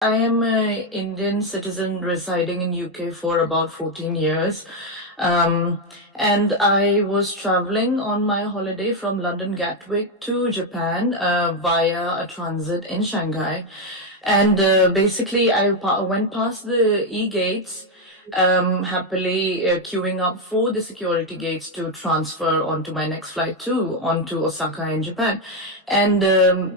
I am an Indian citizen residing in UK for about 14 years. Um, and I was traveling on my holiday from London Gatwick to Japan via a transit in Shanghai. And basically, went past the e-gates, happily queuing up for the security gates to transfer onto my next flight onto Osaka in Japan. And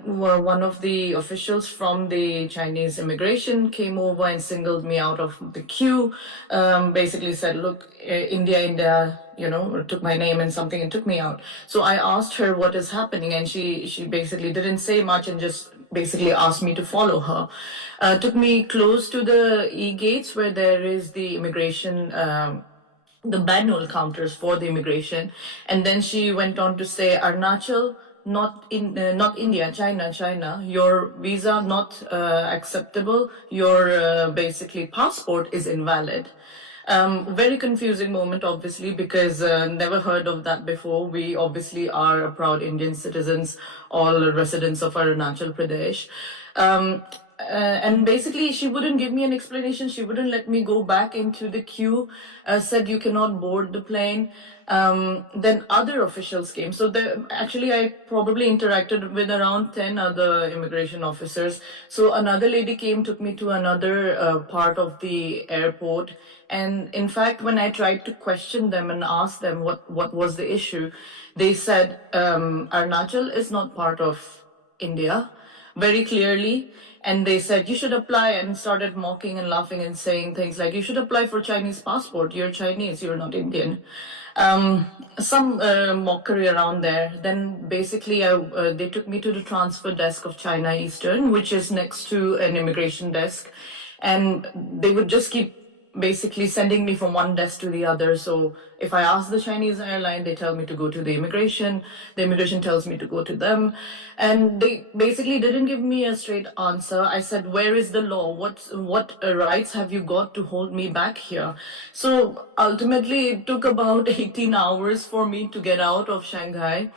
one of the officials from the Chinese immigration came over and singled me out of the queue, basically said, look, India, took my name and something and took me out. So I asked her what is happening, and she basically didn't say much and just basically asked me to follow her. Took me close to the e-gates where there is the immigration, the manual counters for the immigration. And then she went on to say, Arunachal, not India, China, your visa not acceptable, your basically passport is invalid. Very confusing moment, obviously, because never heard of that before. We obviously are proud Indian citizens, all residents of Arunachal Pradesh. And basically, she wouldn't give me an explanation. She wouldn't let me go back into the queue, said you cannot board the plane. Then other officials came. So actually, I probably interacted with around 10 other immigration officers. So another lady came, took me to another part of the airport. And in fact, when I tried to question them and ask them what was the issue, they said, Arunachal is not part of India, very clearly. And they said, you should apply, and started mocking and laughing and saying things like, you should apply for Chinese passport. You're Chinese, you're not Indian. Some mockery around there. Then basically they took me to the transfer desk of China Eastern, which is next to an immigration desk. And they would just keep basically sending me from one desk to the other. So if I ask the Chinese airline, they tell me to go to the immigration tells me to go to them. And they basically didn't give me a straight answer. I said, where is the law? What rights have you got to hold me back here? So ultimately, it took about 18 hours for me to get out of Shanghai.